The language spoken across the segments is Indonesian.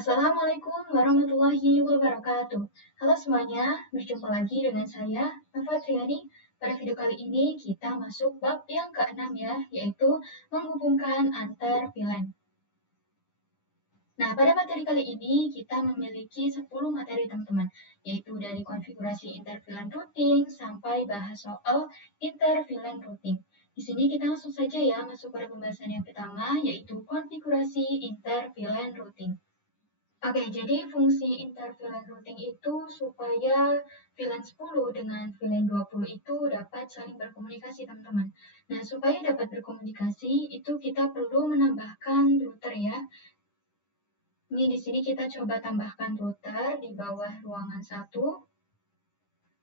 Assalamualaikum warahmatullahi wabarakatuh. Halo semuanya, berjumpa lagi dengan saya, Nova Triani. Pada video kali ini kita masuk bab yang ke-6 ya, yaitu menghubungkan antar VLAN. Nah, pada materi kali ini kita memiliki 10 materi teman-teman, yaitu dari konfigurasi inter-VLAN routing sampai bahas soal inter-VLAN routing. Di sini kita langsung saja ya masuk pada pembahasan yang pertama, yaitu konfigurasi inter-VLAN routing. Oke, jadi fungsi inter-VLAN routing itu supaya VLAN 10 dengan VLAN 20 itu dapat saling berkomunikasi, teman-teman. Nah, supaya dapat berkomunikasi, itu kita perlu menambahkan router ya. Ini di sini kita coba tambahkan router di bawah ruangan 1.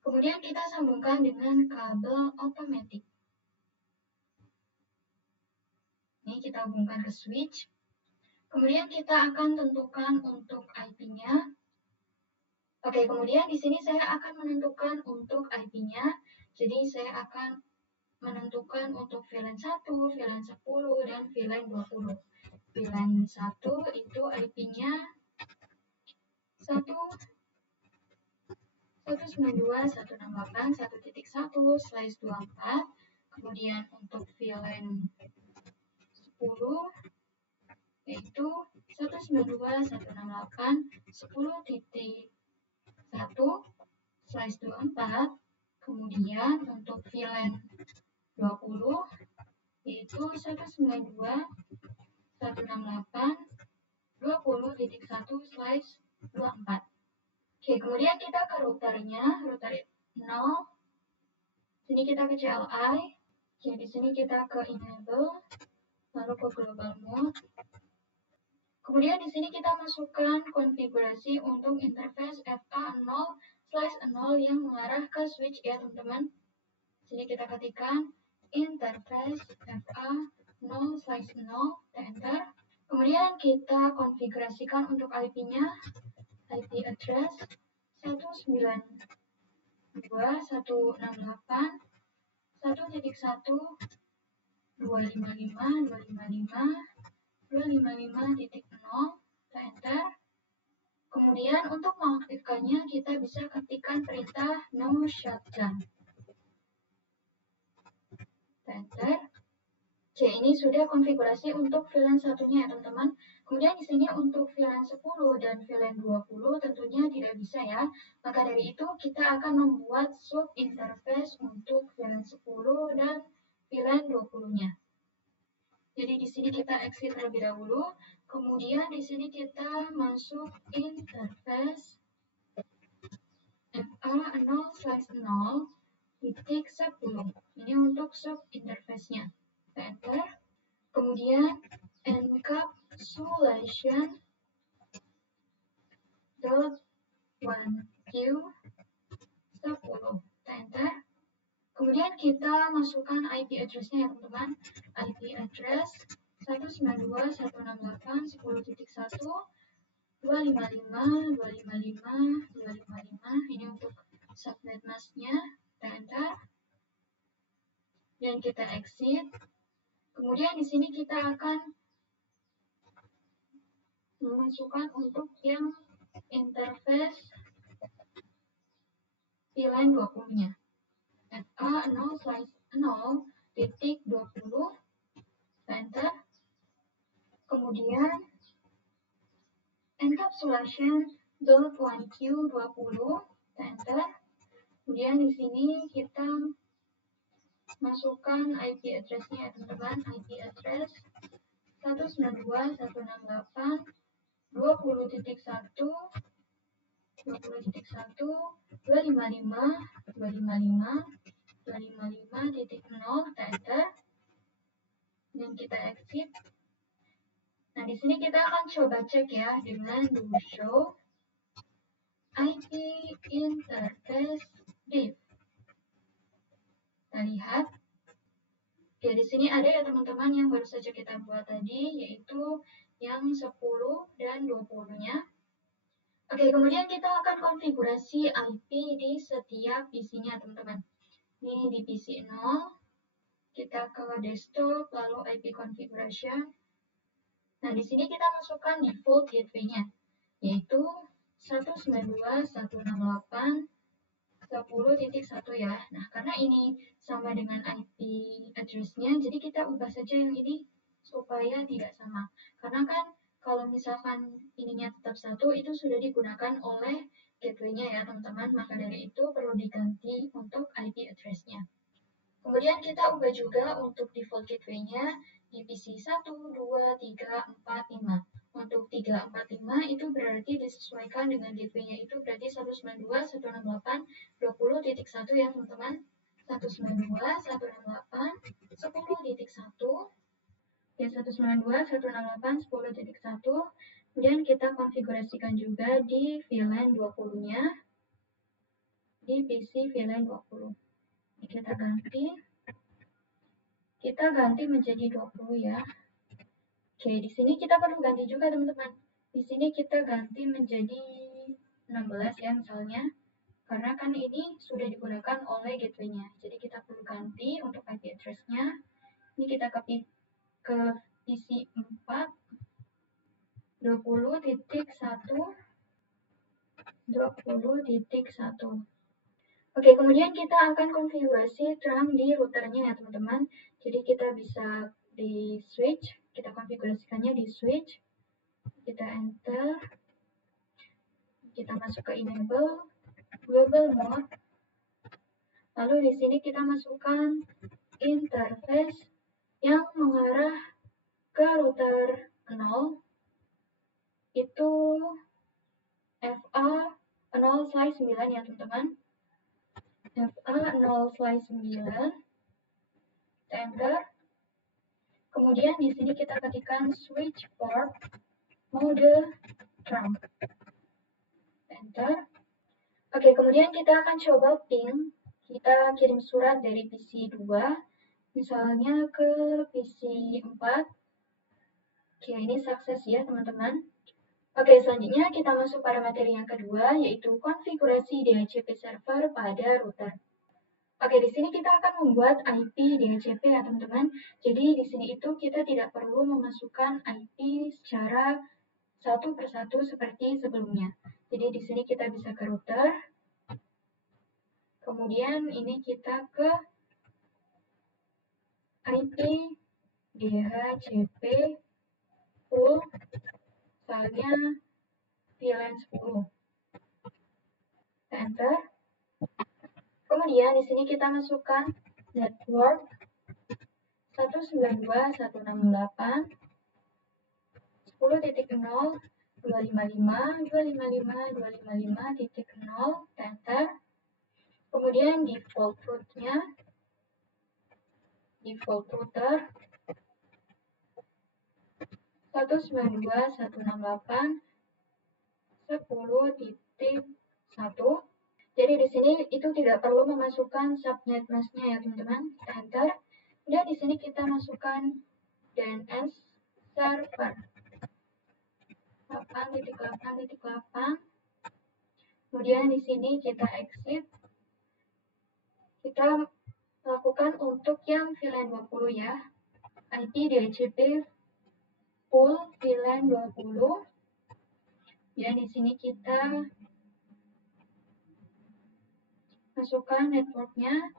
Kemudian kita sambungkan dengan kabel otomatis. Ini kita hubungkan ke switch. Kemudian kita akan tentukan untuk IP-nya. Oke, kemudian di sini saya akan menentukan untuk IP-nya. Jadi saya akan menentukan untuk VLAN 1, VLAN 10, dan VLAN 20. VLAN 1 itu IP-nya 192.168.1.1/24. Kemudian untuk VLAN 10 yaitu 192.168.10.1/24. Kemudian untuk VLAN 20 yaitu 192.168.20.1/24. Oke, kemudian kita ke routernya, router 0. Sini kita ke CLI. Oke, di sini kita ke enable, lalu ke global mode. Kemudian di sini kita masukkan konfigurasi untuk interface FA0/0 yang mengarah ke switch ya, teman-teman. Sini kita ketikkan interface FA0/0, enter. Kemudian kita konfigurasikan untuk IP-nya, IP address 192.168.1.1.255.255.255.0, enter. Kemudian untuk mengaktifkannya kita bisa ketikkan perintah no shutdown, enter. Oke, ini sudah konfigurasi untuk VLAN satunya ya, teman-teman. Kemudian di sini untuk VLAN 10 dan VLAN 20 tentunya tidak bisa ya. Maka dari itu kita akan membuat sub interface untuk VLAN 10 dan VLAN 20-nya. Jadi di sini kita exit terlebih dahulu. Kemudian di sini kita masuk interface FA0/0.10. Ini untuk sub interface-nya. Enter. Kemudian encapsulation .1q 10. Enter. Kemudian kita masukkan IP address-nya ya, teman-teman. IP address 192.168.10.255.255.255. Ini untuk subnet mask-nya. Enter. Dan kita exit. Kemudian di sini kita akan memasukkan untuk yang interface VLAN 20-nya. FA0/0.20, enter. Kemudian encapsulation .1q 20, enter. Kemudian di sini kita masukkan IP address-nya ya, teman-teman. IP address 192.168.255.255.255.0, enter. Dan kita exit. Nah, di sini kita akan coba cek ya dengan do show IP interface diff. Kita lihat. Oke, di sini ada ya teman-teman yang baru saja kita buat tadi, yaitu yang 10 dan 20-nya. Oke, kemudian kita akan konfigurasi IP di setiap PC-nya, teman-teman. Ini di PC 0, kita ke desktop, lalu IP configuration. Nah, di sini kita masukkan default gateway-nya. yaitu 192.168.10.1 ya. Nah, karena ini sama dengan IP address-nya, jadi kita ubah saja yang ini supaya tidak sama. Karena kan kalau misalkan ininya tetap 1, itu sudah digunakan oleh gateway-nya ya teman-teman, maka dari itu perlu diganti untuk IP address-nya. Kemudian kita ubah juga untuk default gateway-nya di PC 1, 2, 3, 4, 5. Untuk 3, 4, 5 itu berarti disesuaikan dengan gateway-nya itu berarti 192.168.20.1 ya teman-teman. 192.168.10.1 dan 192.168.10.1. Kemudian kita konfigurasikan juga di VLAN 20-nya di PC VLAN 20. Ini kita ganti menjadi 20 ya. Oke, di sini kita perlu ganti juga teman-teman. Di sini kita ganti menjadi 16 ya misalnya. Karena kan ini sudah digunakan oleh gateway-nya. Jadi kita perlu ganti untuk IP address-nya. Ini kita copy ke PC 4 20.1. Oke, kemudian kita akan konfigurasi terang di routernya ya teman-teman. Jadi kita bisa di switch, kita konfigurasikannya di switch. Kita enter, kita masuk ke enable, global mode. Lalu di sini kita masukkan interface yang mengarah ke router 0, itu FA0/9 ya teman-teman. FA0/9, enter. Kemudian di sini kita ketikkan switch port mode terang, enter. Oke, kemudian kita akan coba ping. Kita kirim surat dari PC 2, misalnya ke PC 4. Oke, ini sukses ya teman-teman. Oke, selanjutnya kita masuk pada materi yang kedua, yaitu konfigurasi DHCP server pada router. Oke, di sini kita akan membuat IP DHCP ya teman-teman. Jadi di sini itu kita tidak perlu memasukkan IP secara satu persatu seperti sebelumnya. Jadi di sini kita bisa ke router. Kemudian ini kita ke IP DHCP pool, misalnya VLAN 10. Enter. Kemudian di sini kita masukkan network 192.168.10.0.255.255.255.0, enter. Kemudian default root-nya, default router 192.168.10.1. Jadi di sini itu tidak perlu memasukkan subnet mask-nya ya teman-teman. Kita enter. Dan di sini kita masukkan DNS server 8.8.8. Kemudian di sini kita exit. Kita lakukan untuk yang VLAN 20 ya. IP DHCP pool VLAN 20. Dan di sini kita masukkan networknya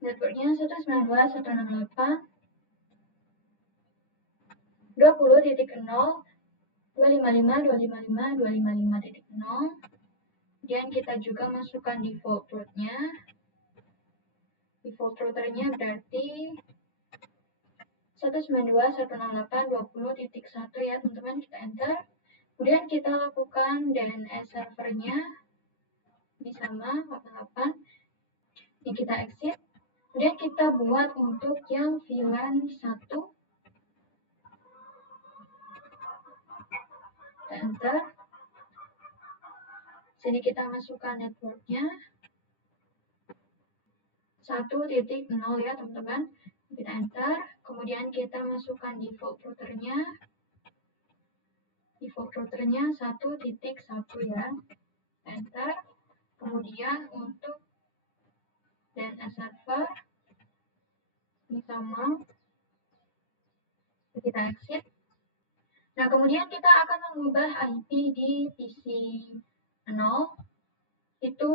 192.168.20.255.255.255.0. Kemudian kita juga masukkan default root-nya. Default routernya berarti 192.168.20.1 ya teman-teman, kita enter. Kemudian kita lakukan DNS servernya ini sama 88. Ini kita exit. Kemudian kita buat untuk yang VLAN 1. Kita enter. Sini kita masukkan networknya 1.0 ya teman-teman. Kita enter. Kemudian kita masukkan default routernya. Default routernya 1.1 ya. Enter. Kemudian untuk DNS server ini sama. Kita exit. Nah, kemudian kita akan mengubah IP di PC 0, itu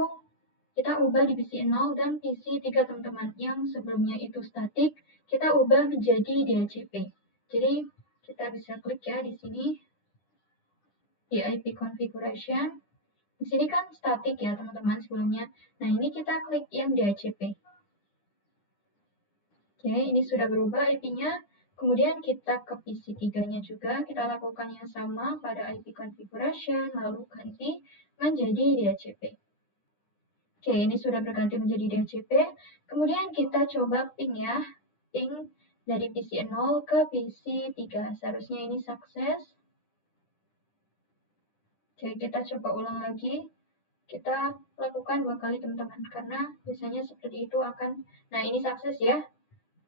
kita ubah di PC 0 dan PC 3 teman-teman. Yang sebelumnya itu statik, kita ubah menjadi DHCP. Jadi, kita bisa klik ya di sini, di IP configuration. Di sini kan statik ya teman-teman sebelumnya. Nah, ini kita klik yang DHCP. Oke, ini sudah berubah IP-nya. Kemudian kita ke PC 3-nya juga, kita lakukan yang sama pada IP configuration, lalu ganti menjadi DHCP. Oke, ini sudah berganti menjadi DHCP. Kemudian kita coba ping ya, ping dari PC 0 ke PC 3. Seharusnya ini sukses. Oke, kita coba ulang lagi. Kita lakukan 2 kali teman-teman, karena biasanya seperti itu akan, nah ini sukses ya.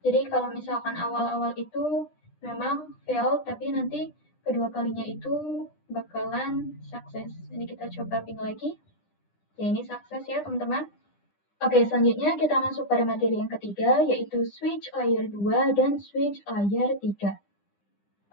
Jadi kalau misalkan awal-awal itu memang fail, tapi nanti kedua kalinya itu bakalan sukses. Ini kita coba ping lagi. Ya, ini sukses ya teman-teman. Oke, selanjutnya kita masuk pada materi yang ketiga, yaitu switch layer 2 dan switch layer 3.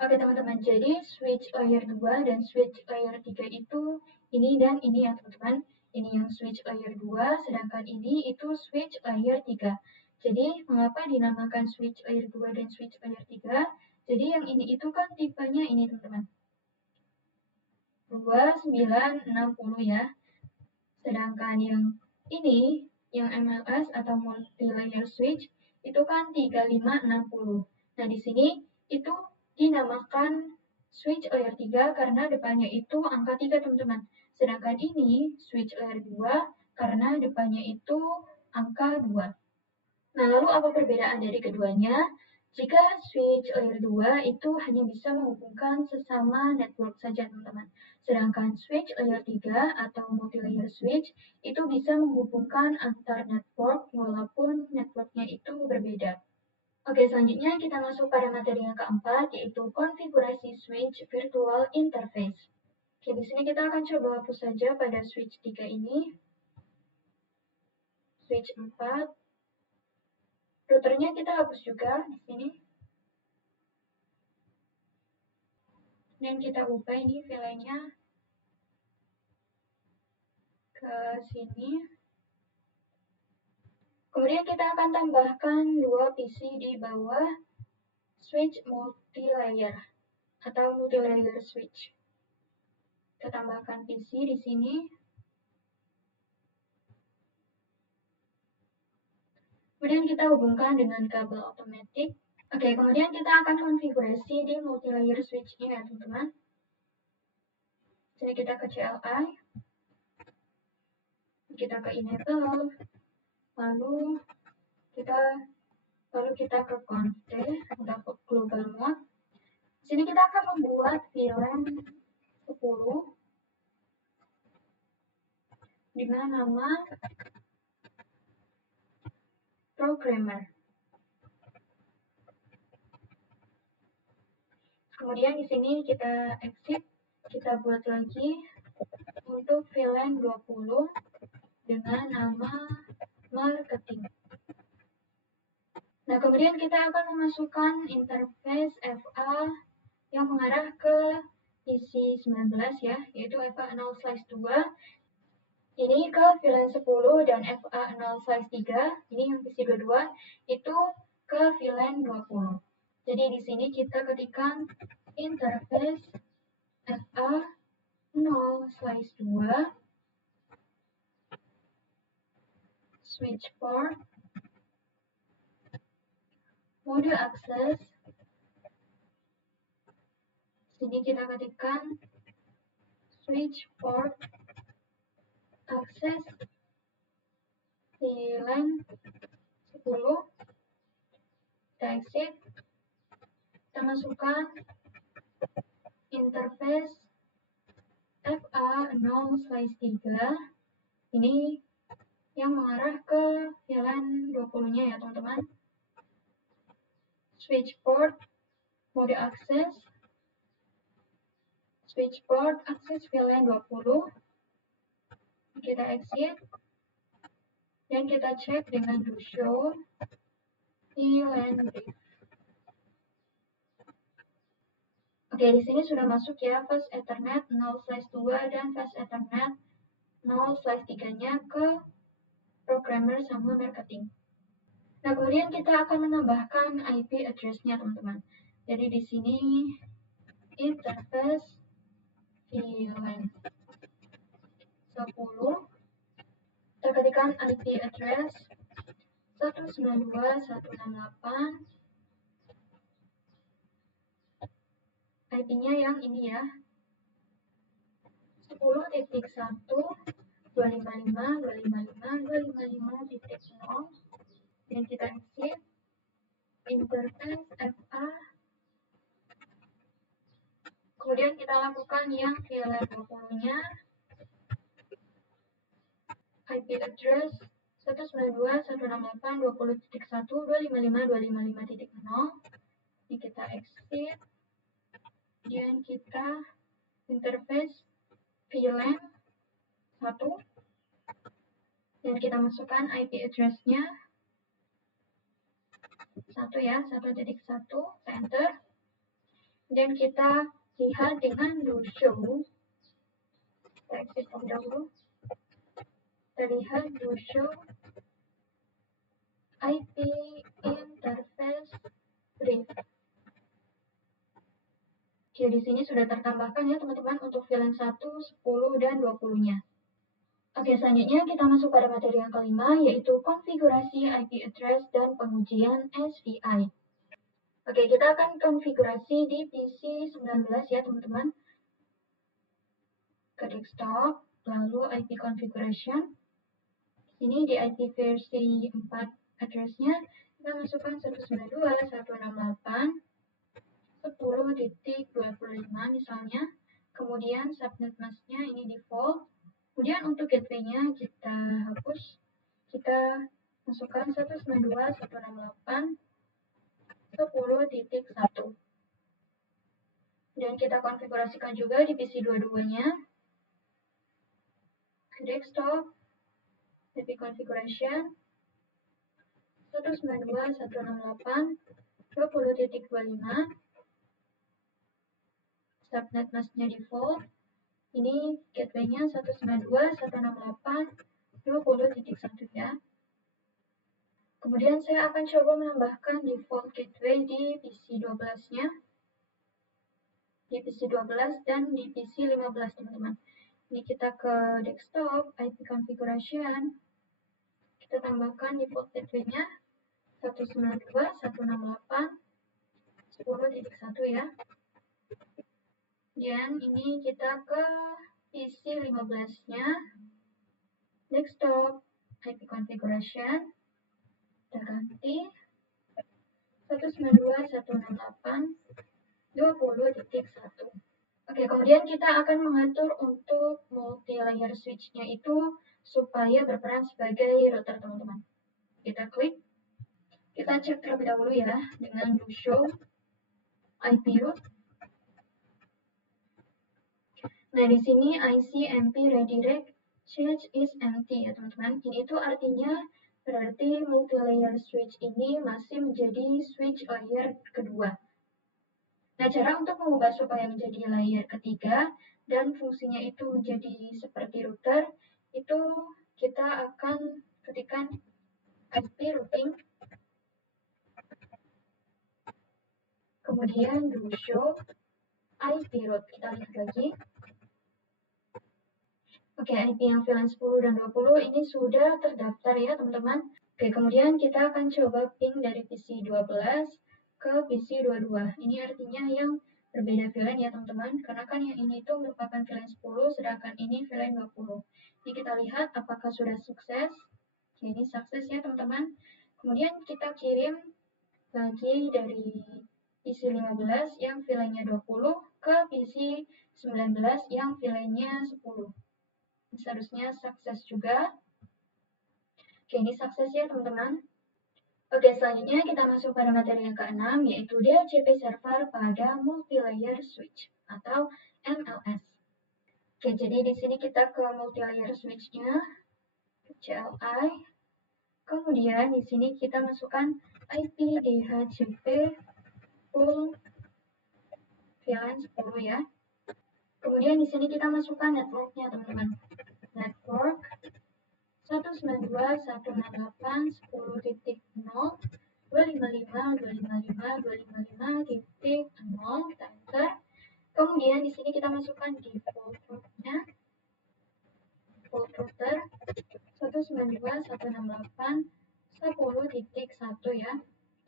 Oke teman-teman, jadi switch layer 2 dan switch layer 3 itu ini dan ini ya teman-teman. Ini yang switch layer 2, sedangkan ini itu switch layer 3. Jadi, mengapa dinamakan switch layer 2 dan switch layer 3? Jadi yang ini itu kan tipenya ini teman-teman. 2960 ya. Sedangkan yang ini, yang MLS atau multi-layer switch, itu kan 3560. Nah, di sini itu dinamakan switch layer 3 karena depannya itu angka 3, teman-teman. Sedangkan ini switch layer 2 karena depannya itu angka 2. Nah, lalu apa perbedaan dari keduanya? Jika switch layer 2 itu hanya bisa menghubungkan sesama network saja, teman-teman. Sedangkan switch layer 3 atau multi-layer switch itu bisa menghubungkan antar network walaupun networknya itu berbeda. Oke, selanjutnya kita masuk pada materi yang keempat, yaitu konfigurasi switch virtual interface. Oke, di sini kita akan coba hapus saja pada switch 3 ini. Switch 4. Routernya kita hapus juga di sini. Dan kita ubah ini VLAN-nya ke sini. Kemudian kita akan tambahkan 2 PC di bawah switch multi-layer atau multi-layer switch. Kita tambahkan PC di sini. Kemudian kita hubungkan dengan kabel otomatis. Oke, kemudian kita akan konfigurasi di multi-layer switch-nya ya teman-teman. Sini kita ke CLI. Kita ke enable. Lalu kita ke config atau global mode. Sini kita akan membuat VLAN 10 dengan nama programmer. Kemudian di sini kita exit, kita buat lagi untuk VLAN 20 dengan nama marketing. Nah, kemudian kita akan memasukkan interface FA yang mengarah ke PC 19 ya, yaitu FA0/2. Ini ke VLAN 10 dan FA0/3, ini yang PC 22, itu ke VLAN 20. Jadi di sini kita ketikkan interface FA0/2 switch port mode akses. Sini kita ketikkan switch port akses VLAN 10. Kita exit. Kita masukkan interface FA0/3. Ini yang mengarah ke VLAN 20-nya ya teman-teman. Switch port mode akses. Switch port akses VLAN 20. Kita exit. Dan kita cek dengan do show VLAN brief. Oke, di sini sudah masuk ya Fast Ethernet 0/2 dan Fast Ethernet 0/3-nya ke programmer sama marketing. Nah, kemudian kita akan menambahkan IP address-nya, teman-teman. Jadi di sini interface VLAN 10, kita ketikkan IP address 192.168, IP-nya yang ini ya, 10.1.255.255.255.0, dan kita exit interface FA. Kemudian kita lakukan yang VLAN 20-nya, IP address 192.168.20.1.255.255.0. Ini kita exit, dan kita interface VLAN 1, dan kita masukkan IP address-nya 1 ya, 1.1, enter, dan kita lihat dengan do show, kita exit terlebih dahulu, kita lihat do show IP interface brief. Oke, di sini sudah tertambahkan ya teman-teman untuk VLAN 1, 10, dan 20-nya. Oke, selanjutnya kita masuk pada materi yang kelima, yaitu konfigurasi IP address dan pengujian SVI. Oke, kita akan konfigurasi di PC 19 ya teman-teman. Ke desktop, lalu IP configuration. Ini di IP versi 4 address-nya, kita masukkan 192.168.10.25 misalnya. Kemudian subnet mask-nya ini default. Kemudian untuk gateway-nya kita hapus. Kita masukkan 192.168.10.1. Dan kita konfigurasikan juga di PC 22-nya. Ke desktop, IP configuration 192.168.20.25, subnet mask-nya default. Ini gateway-nya 192.168.20.1 ya. Kemudian saya akan coba menambahkan default gateway di PC 12-nya, di PC 12 dan di PC 15 teman-teman. Ini kita ke desktop, IP configuration, kita tambahkan default gateway-nya 192.168.10.1 ya. Dan ini kita ke PC 15-nya, desktop, IP configuration, kita ganti 192.168.20.1. Oke, kemudian kita akan mengatur untuk multi-layer switch-nya itu supaya berperan sebagai router teman-teman. Kita klik, kita cek terlebih dahulu ya dengan do show IP route. Nah, di sini IC MP redirect change is empty ya teman-teman. Ini itu artinya berarti multi-layer switch ini masih menjadi switch layer kedua. Nah, cara untuk mengubah supaya menjadi layer ketiga dan fungsinya itu menjadi seperti router, itu kita akan ketikkan IP routing, kemudian do show IP route. Kita lihat lagi. Oke, IP yang VLAN 10 dan 20 ini sudah terdaftar ya teman-teman. Oke, kemudian kita akan coba ping dari PC 12 ke PC 22. Ini artinya yang berbeda VLAN ya teman-teman, karena kan yang ini itu merupakan VLAN 10, sedangkan ini VLAN 20. Ini kita lihat apakah sudah sukses. Oke, ini sukses ya teman-teman. Kemudian kita kirim lagi dari PC 15 yang VLAN-nya 20 ke PC 19 yang VLAN-nya 10. Seharusnya sukses juga. Oke, ini sukses ya teman-teman. Oke, selanjutnya kita masuk pada materi yang ke-6, yaitu DHCP server pada multi-layer switch atau MLS. Oke, jadi di sini kita ke multi-layer switch-nya, CLI. Kemudian di sini kita masukkan IP DHCP full VLAN 10 ya. Kemudian di sini kita masukkan networknya teman-teman. Network 192.168.10.255.255.255.0, enter. Kemudian di sini kita masukkan default routernya, default router 192.168.10.1 ya,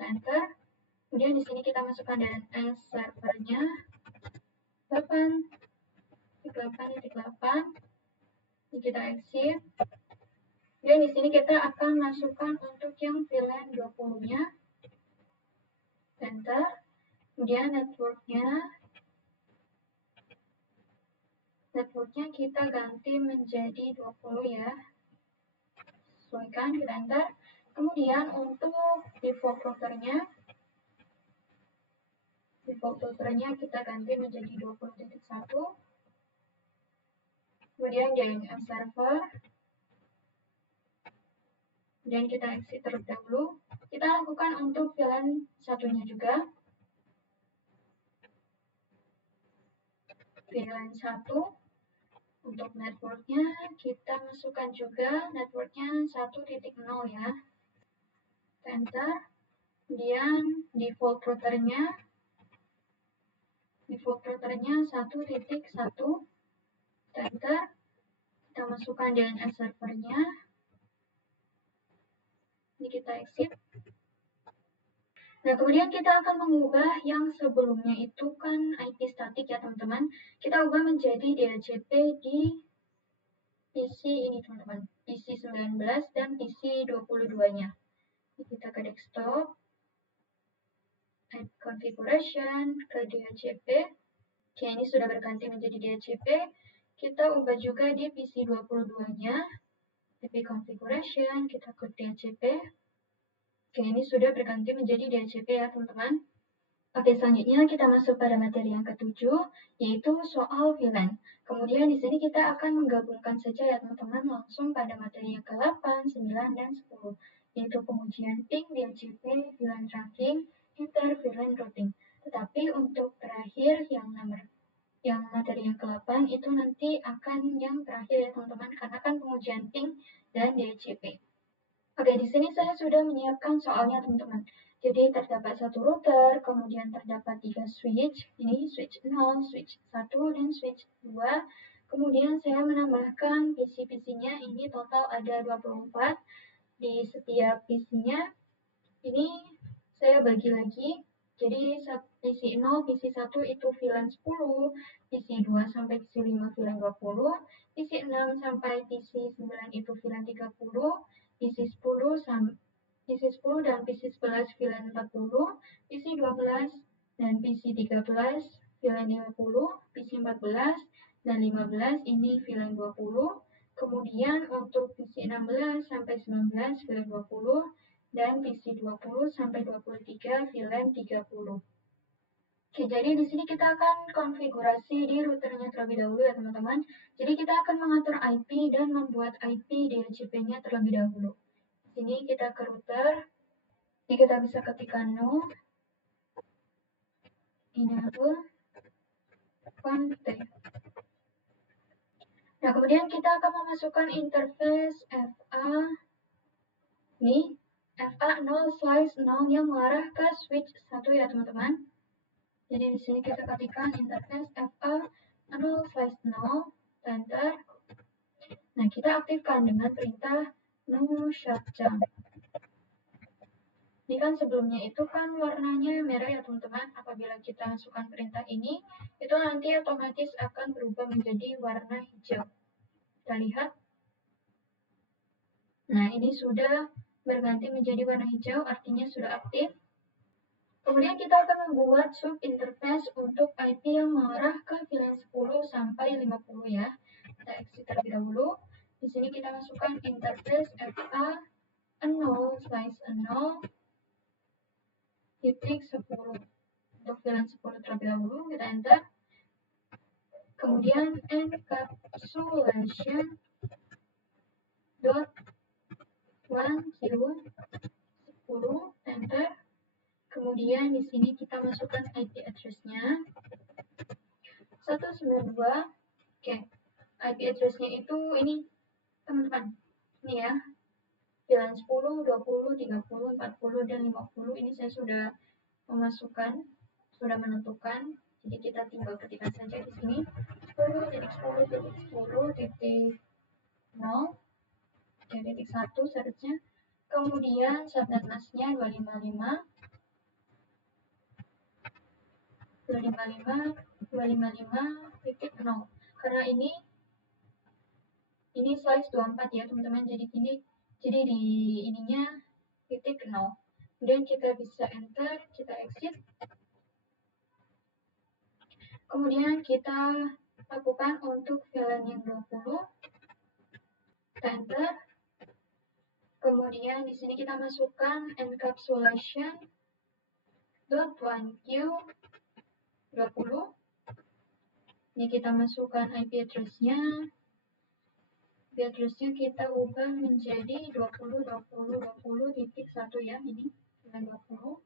enter. Kemudian di sini kita masukkan DNS servernya 8.8.8. Ini kita exit. Dan di sini kita akan masukkan untuk yang VLAN 20-nya, enter. Kemudian networknya kita ganti menjadi 20 ya. Sesuaikan, kita enter. Kemudian untuk default routernya kita ganti menjadi 20.1. Kemudian DNS server. Kemudian kita exit terlebih dahulu. Kita lakukan untuk VLAN satunya juga. VLAN 1. Untuk networknya kita masukkan juga networknya 1.0 ya. Enter. Kemudian default routernya 1.1. Enter. Kita masukkan DNS servernya. Ini kita exit. Nah, kemudian kita akan mengubah yang sebelumnya itu kan IP statik ya teman-teman. Kita ubah menjadi DHCP di PC ini teman-teman. PC 19 dan PC 22-nya. Kita ke desktop. Add configuration ke DHCP. Oke, ini sudah berganti menjadi DHCP. Kita ubah juga di PC 22-nya. IP configuration, kita ke DHCP. Oke, ini sudah berganti menjadi DHCP ya teman-teman. Oke, selanjutnya kita masuk pada materi yang ketujuh, yaitu soal VLAN. Kemudian di sini kita akan menggabungkan saja ya teman-teman langsung pada materi yang ke-8, 9, dan 10, yaitu pengujian ping, DHCP, VLAN tracking, inter VLAN routing. Tetapi untuk terakhir yang materi yang ke-8 itu nanti akan yang terakhir ya teman-teman, karena kan pengujian ping dan DHCP. Oke, di sini saya sudah menyiapkan soalnya teman-teman. Jadi terdapat satu router, kemudian terdapat 3 switch, ini switch 0, switch 1, dan switch 2. Kemudian saya menambahkan PC-PC-nya, ini total ada 24. Di setiap PC-nya, ini saya bagi lagi. Jadi PC 0, PC 1 itu VLAN 10, PC 2 sampai PC 5 VLAN 20, PC 6 sampai PC 9 itu VLAN 30, PC 10 dan PC 11 VLAN 40, PC 12 dan PC 13 VLAN 50, PC 14 dan 15 ini VLAN 20. Kemudian untuk PC 16 sampai 19 VLAN 20 dan PC 20 sampai 23 VLAN 30. Oke, jadi di sini kita akan konfigurasi di routernya terlebih dahulu ya teman-teman. Jadi kita akan mengatur IP dan membuat IP DHCP-nya terlebih dahulu. Di sini kita ke router. Ini kita bisa ketikkan no enable config. Nah, kemudian kita akan memasukkan interface FA ini FA 0/0 yang mengarah ke switch 1 ya teman-teman. Jadi di sini kita ketikkan interface FA 0/0, enter. Nah, kita aktifkan dengan perintah no shutdown. Ini kan sebelumnya itu kan warnanya merah ya teman-teman. Apabila kita masukkan perintah ini, itu nanti otomatis akan berubah menjadi warna hijau. Kita lihat. Nah, ini sudah berganti menjadi warna hijau, artinya sudah aktif. Kemudian kita akan membuat sub interface untuk IP yang mengarah ke VLAN 10 sampai 50 ya. Kita exit terlebih dahulu. Di sini kita masukkan interface FA 0/0 titik 10 untuk VLAN 10 terlebih dahulu. Kita enter. Kemudian encapsulation dot 1Q 10, enter. Kemudian di sini kita masukkan IP address-nya 192. Oke, IP address-nya itu ini teman-teman. Ini ya, VLAN 10, 20, 30, 40, dan 50. Ini saya sudah memasukkan, sudah menentukan. Jadi kita tinggal ketikkan saja di sini 10.10.10.0 dan titik 1 seharusnya. Kemudian subnet masknya 255 255.0 karena ini size 24 ya teman-teman, jadi di ininya titik 0. Kemudian kita bisa enter, kita exit. Kemudian kita lakukan untuk VLAN yang 20, kita enter. Kemudian di sini kita masukkan encapsulation .1q 20. Ini kita masukkan IP address-nya. IP address-nya kita ubah menjadi 20.20.20.1 ya, ini dengan 20.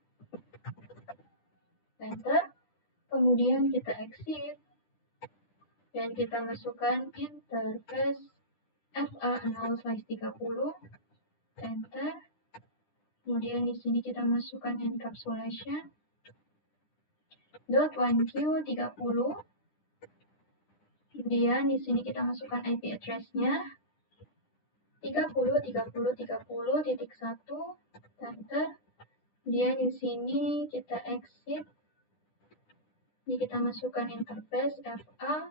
Enter. Kemudian kita exit dan kita masukkan interface FA0/30. Enter. Kemudian di sini kita masukkan encapsulation .1q30. Kemudian di sini kita masukkan IP address-nya 30.30.30.1. Enter. Kemudian di sini kita exit. Ini kita masukkan interface FA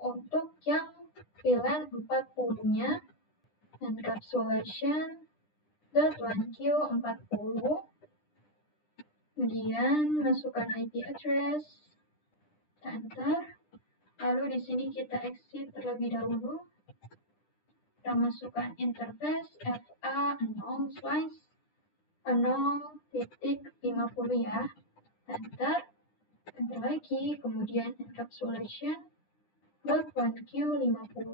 untuk yang VLAN 40-nya encapsulation .1q40. Kemudian masukkan IP address. Enter. Lalu di sini kita exit terlebih dahulu. Kita masukkan interface FA0/0.50 ya. Enter. Enter lagi. Kemudian encapsulation .1q50.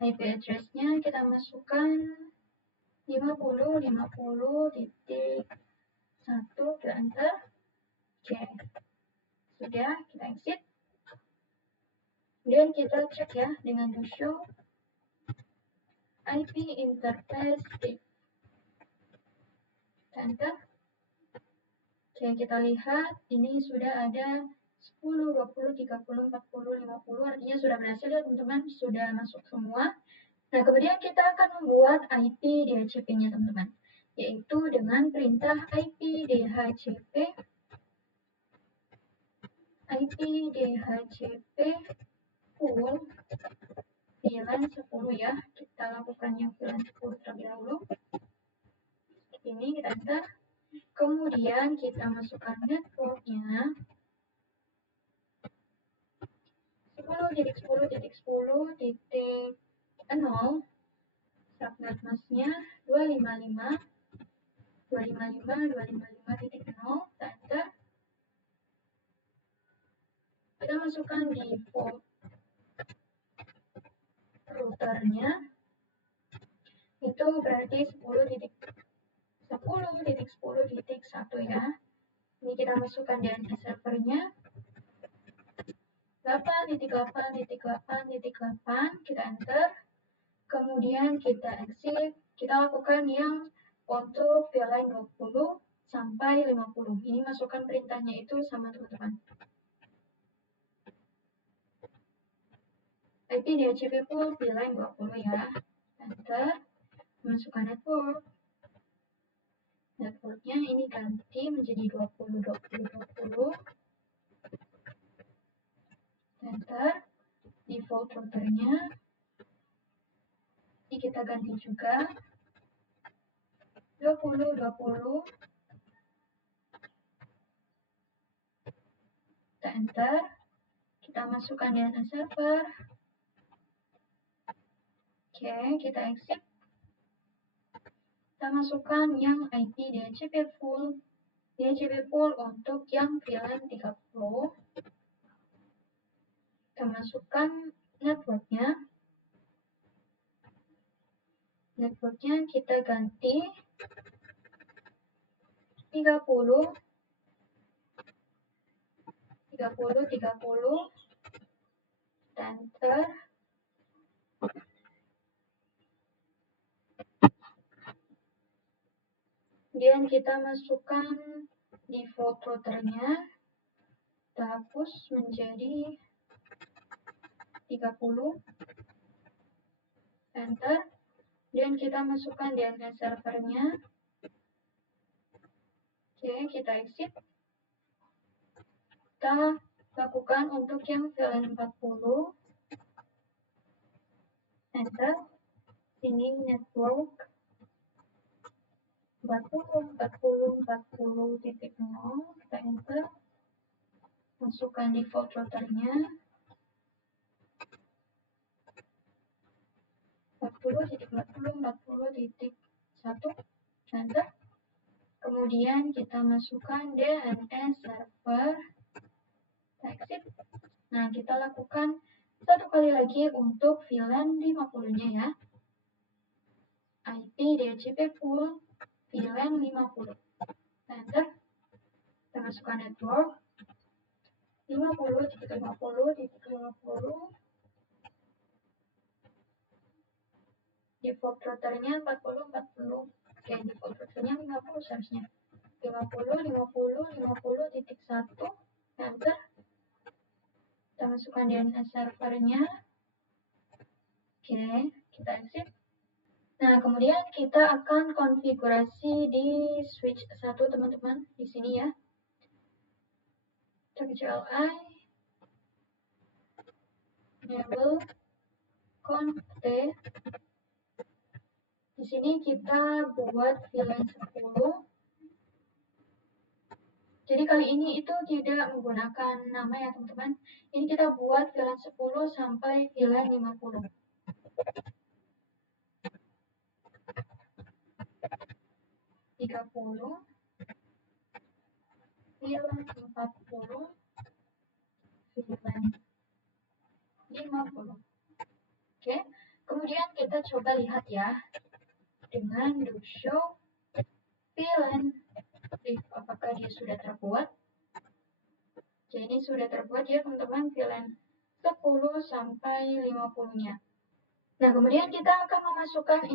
IP address-nya kita masukkan 50.50.1. Kita enter. Oke. Sudah, kita exit. Kemudian kita cek ya dengan show IP interface diff. Enter. Oke, kita lihat ini sudah ada 10, 20, 30, 40, 50. Artinya sudah berhasil ya teman-teman, sudah masuk semua. Nah, kemudian kita akan membuat IP DHCP-nya teman-teman, yaitu dengan perintah IP DHCP full VLAN 10 ya. Kita lakukan yang VLAN 10 terlebih dahulu. Ini kita enter. Kemudian kita masukkan networknya 10.10.10.0. Subnet masknya 255.255.255.0. Enter. Kita masukkan default routernya, itu berarti 10.10.10.1 ya. Ini kita masukkan DNS servernya 8.8.8.8. Kita enter. Kemudian kita exit. Kita lakukan yang untuk VLAN 20 sampai 50. Ini masukkan perintahnya itu sama teman-teman. IP DHCP full VLAN 20 ya. Enter. Masukkan network. Networknya ini ganti menjadi 20.20.20. Enter. Default routernya ini kita ganti juga 20.20. Kita enter. Kita masukkan DNS server. Oke, kita exit. Kita masukkan yang IP DHCP full untuk yang VLAN 30. Kita masukkan networknya. Networknya kita ganti 30 30, enter. Kemudian kita masukkan default routernya, kita hapus menjadi 30, enter. Kemudian kita masukkan DNS servernya. Oke, kita exit. Kita lakukan untuk yang VLAN 40, enter. Ini network 40.40.40.0, kita enter. Masukkan default routernya 40.40.40.1, enter. Kemudian kita masukkan DNS server, exit. Nah, kita lakukan satu kali lagi untuk VLAN 50-nya ya. IP DHCP pool VLAN 50, enter. Kita masukkan network 50.50.50, default routernya 40.40. Oke, default routernya 50 seharusnya. 50.50.50.1, enter. Kita masukkan DNS servernya. Oke, kita exit. Nah, kemudian kita akan konfigurasi di switch 1, teman-teman, di sini ya. CLI enable conf-t. Di sini kita buat VLAN 10. Jadi kali ini itu tidak menggunakan nama ya, teman-teman. Ini kita buat VLAN 10 sampai VLAN 50. VLAN 40, VLAN 50. Oke, kemudian kita coba lihat ya dengan do show VLAN if apakah dia sudah terbuat. Jadi ini sudah terbuat ya teman-teman, VLAN 10 sampai 50-nya. Nah, kemudian kita akan memasukkan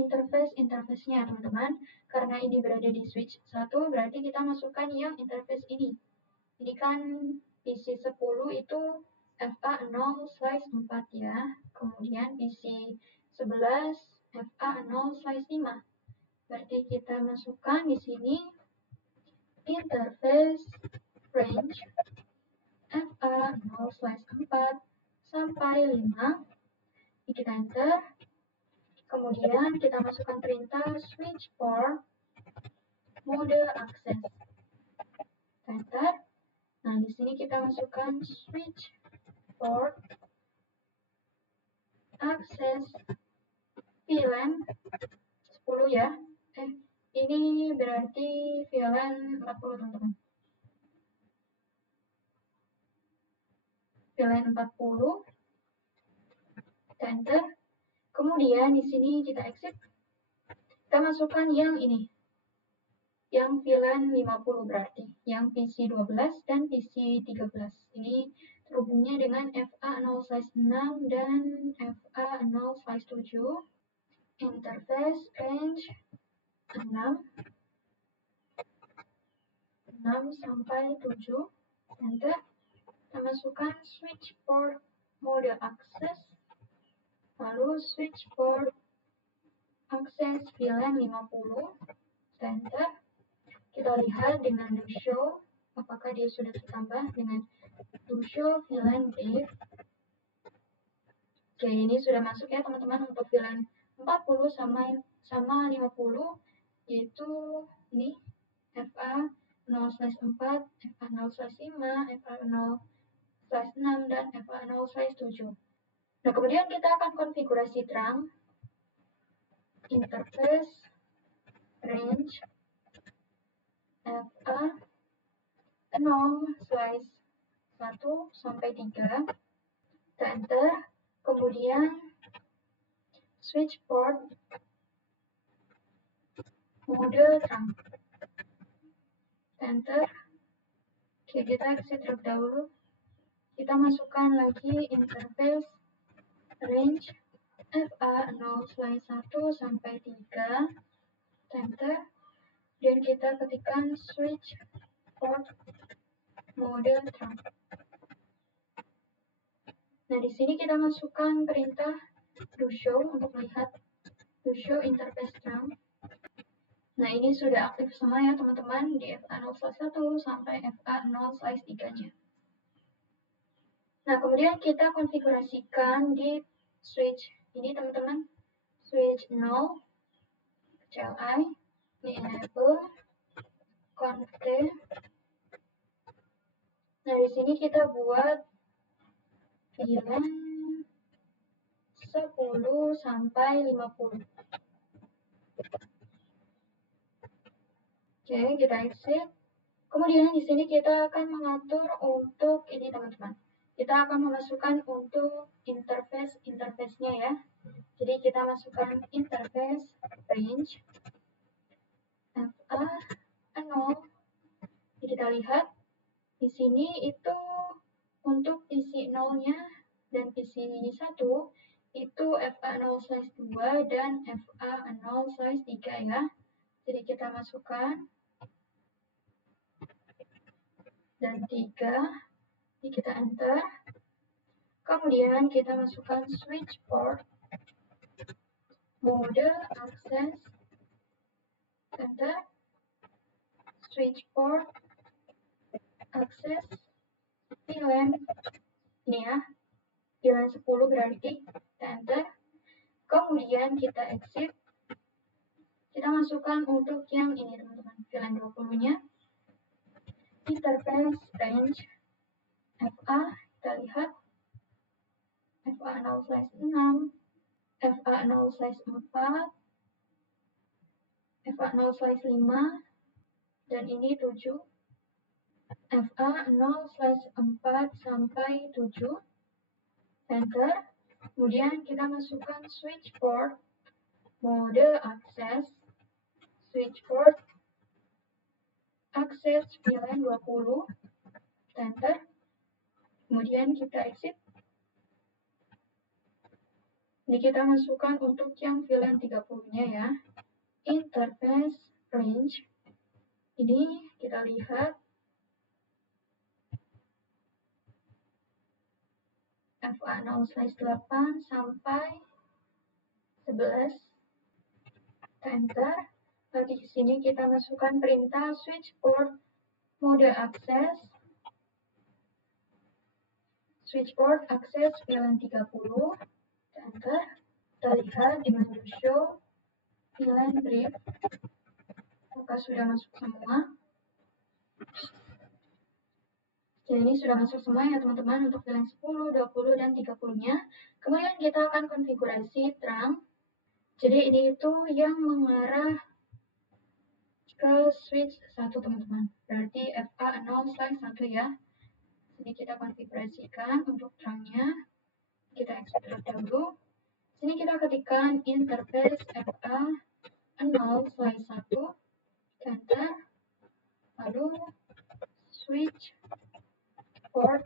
interface-nya teman-teman. Karena ini berada di switch 1, berarti kita masukkan yang interface ini. Ini kan PC 10 itu FA0/4 ya. Kemudian PC 11 FA0/5. Berarti kita masukkan di sini interface range FA0/4 sampai 5. Ini kita enter. Kemudian kita masukkan perintah switch port mode access. Enter. Nah, di sini kita masukkan switch port access VLAN 10 ya. Ini berarti VLAN 40, teman-teman. VLAN 40. Enter. Kemudian di sini kita exit. Kita masukkan yang ini. Yang VLAN 50 berarti. Yang PC 12 dan PC 13. Ini terhubungnya dengan FA0/6 dan FA0/7. Interface range 6 sampai 7. Enter. Kita masukkan switch port mode access. Lalu switch port access VLAN 50. Enter. Kita lihat dengan do show apakah dia sudah tertambah dengan do show VLAN div. Oke, ini sudah masuk ya teman-teman untuk VLAN 40 sama 50, yaitu ini FA0/4, FA0/5, FA0/6 dan FA0/7. Nah, kemudian kita akan konfigurasi terang interface range FA0/1 sampai 3. Kita enter. Kemudian switch port mode terang. Enter. Oke, kita exit terlebih dahulu. kita masukkan lagi interface range FA0/1 sampai 3, enter, dan kita ketikkan switch port mode trunk. Nah, di sini kita masukkan perintah do show untuk melihat do show interface trunk. Nah, ini sudah aktif semua ya teman-teman di FA0/1 sampai FA0/3-nya. Nah, kemudian kita konfigurasikan di switch ini teman-teman, switch 0, CLI, ini enable, conf. Nah, di sini kita buat VLAN 10 sampai 50. Oke, kita exit. Kemudian di sini kita akan mengatur untuk ini teman-teman. Kita akan memasukkan untuk interface-nya ya. Jadi kita masukkan interface range FA0. Jadi kita lihat di sini itu untuk PC 0-nya dan PC 1 itu FA0/2 dan FA0/3 ya. Jadi kita masukkan dan 3, ini kita enter. Kemudian kita masukkan switch port mode access, enter, switch port access VLAN, ini ya, VLAN 10 berarti, kita enter. Kemudian kita exit. Kita masukkan untuk yang ini teman-teman, VLAN 20-nya. Interface range FA, kita lihat FA0/6, FA0/4, FA0/5, dan ini 7, FA0/4 sampai 7, enter. Kemudian kita masukkan switch port mode access, switch port access VLAN 20, enter. Kemudian kita exit. Ini kita masukkan untuk yang VLAN 30-nya ya. Interface range. Ini kita lihat FA0/8 sampai 11, enter. Lalu di sini kita masukkan perintah switch port mode access, switch port access VLAN 30, enter. Kita lihat dengan show VLAN brief, maka sudah masuk semua. Jadi ini sudah masuk semua ya teman-teman untuk VLAN 10, 20, dan 30-nya. Kemudian kita akan konfigurasi trunk. Jadi ini itu yang mengarah ke switch 1 teman-teman. Berarti FA0/1 ya. Jadi kita konfigurasikan untuk trunknya. Kita exit terlebih dahulu. Sini kita ketikkan interface FA0/1, enter, lalu switch port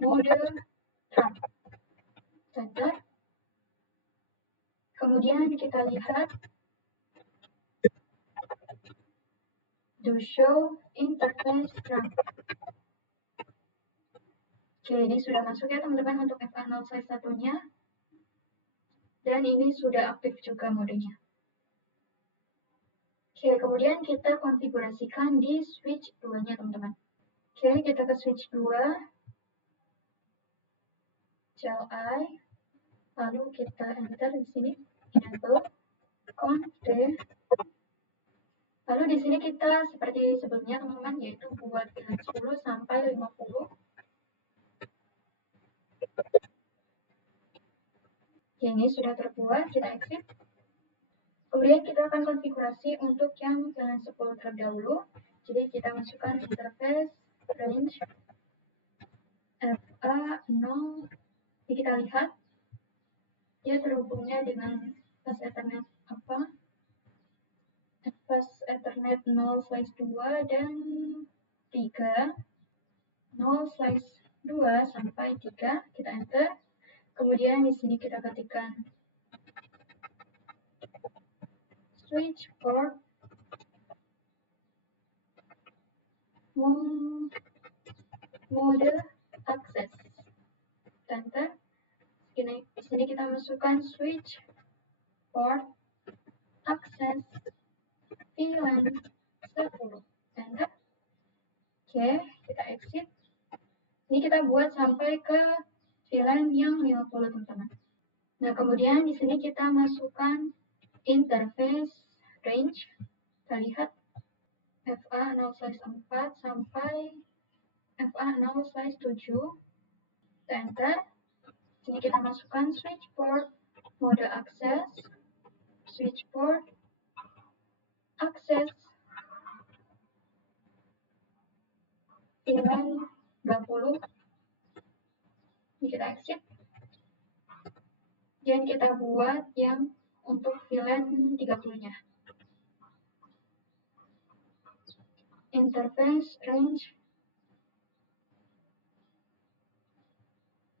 mode trunk, enter. Kemudian kita lihat do show interface trunk. Oke, ini sudah masuk ya teman-teman untuk FA0/1-nya. Dan ini sudah aktif juga modenya. Oke, kemudian kita konfigurasikan di switch 2-nya teman-teman. Oke, kita ke switch 2. CLI. Lalu kita enter di sini. Enable. Conf. Lalu di sini kita seperti sebelumnya teman-teman, yaitu buat VLAN 10 sampai 50. Ini sudah terbuat, kita exit. Kemudian kita akan konfigurasi untuk yang VLAN 10 terlebih dahulu. Jadi kita masukkan interface range FA0. Jadi kita lihat dia terhubungnya dengan bus Ethernet apa. Advanced Ethernet 0/2 dan 3, 0/2 sampai 3, kita enter. Kemudian di sini kita ketikkan switch port mode access, enter. Di sini kita masukkan switch port access VLAN 10, enter. Oke, kita exit. Ini kita buat sampai ke VLAN yang 50, teman-teman. Nah, kemudian di sini kita masukkan interface range. Kita lihat FA 0/4 sampai FA 0/7. Kita enter. Sini kita masukkan switch port mode access, switch port access VLAN 20. Ini kita exit. Dan kita buat yang untuk VLAN 30-nya. Interface range.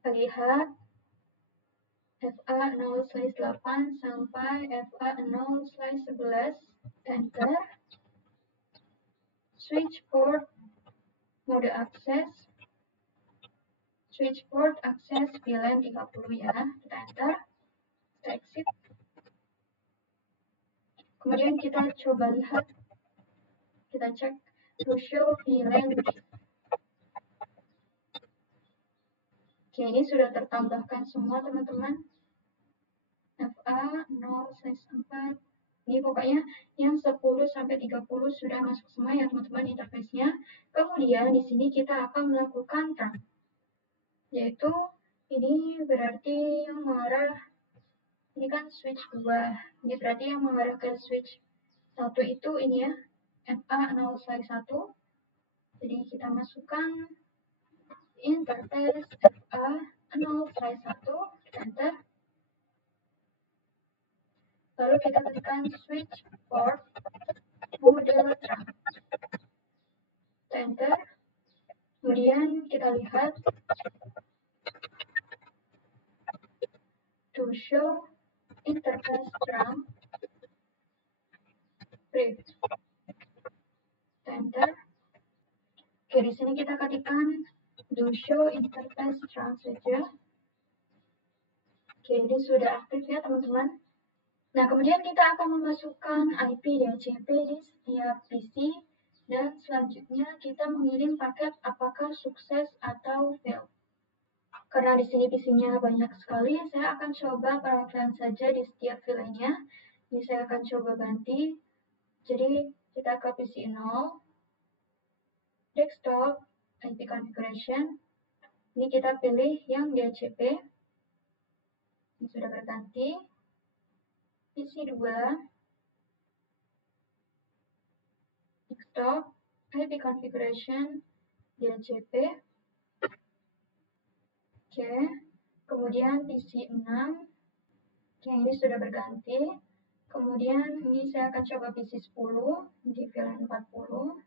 Kita lihat FA 0/8 sampai FA 0/11, enter. Switch port mode access, switch port access VLAN 30 ya, kita enter, kita exit. Kemudian kita coba lihat, kita cek to show VLAN. Oke, ini sudah tertambahkan semua teman-teman. FA 0/4. Ini pokoknya yang 10 sampai 30 sudah masuk semua ya teman-teman interface-nya. Kemudian di sini kita akan melakukan run. Yaitu ini berarti yang mengarah, ini kan switch 2. Ini berarti yang mengarah ke switch 1 itu ini ya, FA 0/1. Jadi kita masukkan interface FA 0/1, kita enter. Lalu kita tekan switch port mode trunk, kita enter. Kemudian kita lihat to show interface trunk brief, kita enter. Oke, di sini kita ketikkan do show interface trunk saja. Oke, ini sudah aktif ya teman-teman. Nah, kemudian kita akan memasukkan IP DHCP di setiap PC, dan selanjutnya kita mengirim paket apakah sukses atau fail. Karena di sini PC-nya banyak sekali, saya akan coba perwakilan saja di setiap VLAN-nya. Ini saya akan coba ganti. Jadi kita ke PC 0, desktop, IP configuration. Ini kita pilih yang DHCP. Ini sudah berganti. PC 2, desktop, IP configuration, DHCP. Oke, kemudian PC 6. Oke, ini sudah berganti. Kemudian ini saya akan coba PC 10 di VLAN 40.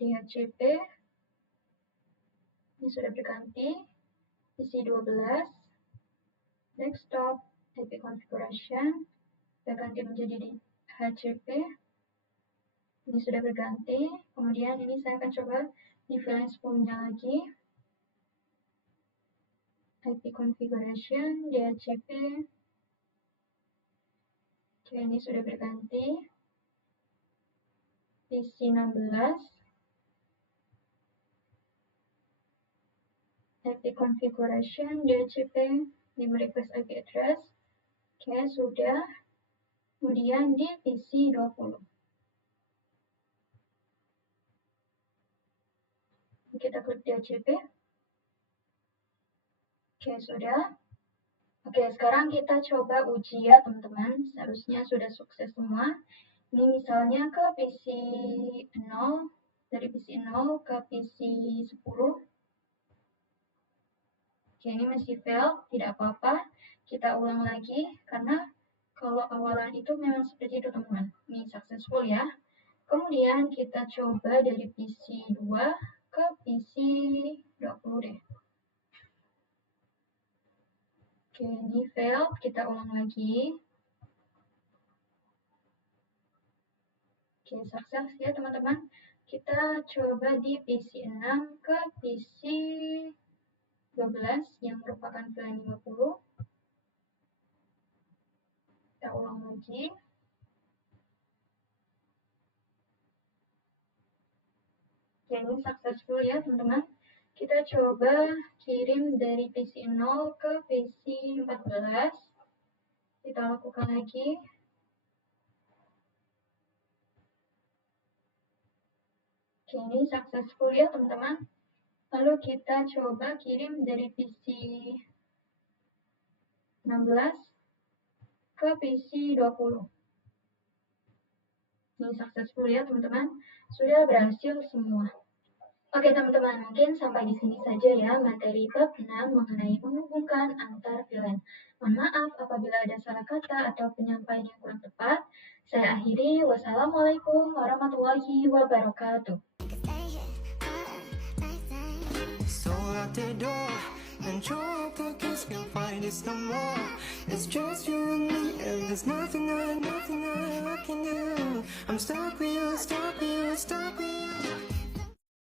DHCP. Ini sudah berganti. PC 12. Desktop, IP configuration. Saya ganti menjadi di DHCP. Ini sudah berganti. Kemudian ini saya akan coba di VLAN 10-nya lagi. IP configuration, DHCP. Oke, ini sudah berganti. PC 16. IP configuration, DHCP, name request IP address. Oke, sudah. Kemudian di PC 20. Kita klik DHCP. Oke, sudah. Oke, sekarang kita coba uji ya teman-teman. Seharusnya sudah sukses semua. Ini misalnya ke PC 0, dari PC 0 ke PC 10. Oke, ini masih fail, tidak apa-apa. Kita ulang lagi, karena Kalau awalan itu memang seperti itu teman-teman. Ini successful ya. Kemudian kita coba dari PC 2 ke PC 20 deh. Oke, ini failed. Kita ulang lagi. Oke, sukses ya teman-teman. Kita coba di PC 6 ke PC 12 yang merupakan VLAN 50. Kita ulang lagi. Oke, ini successful ya teman-teman. Kita coba kirim dari PC 0 ke PC 14. Kita lakukan lagi. Oke, ini successful ya teman-teman. Lalu kita coba kirim dari PC 16 ke PC 20. Ini successful ya teman-teman. Sudah berhasil semua. Oke teman-teman, mungkin sampai di sini saja ya materi bab 6 mengenai menghubungkan antar VLAN. Mohon maaf apabila ada salah kata atau penyampaian yang kurang tepat. Saya akhiri. Wassalamualaikum warahmatullahi wabarakatuh. So out the door and your pockets can find it no more. It's just you and me, and there's nothing I can do. I'm stuck with you, stuck with you, stuck with you.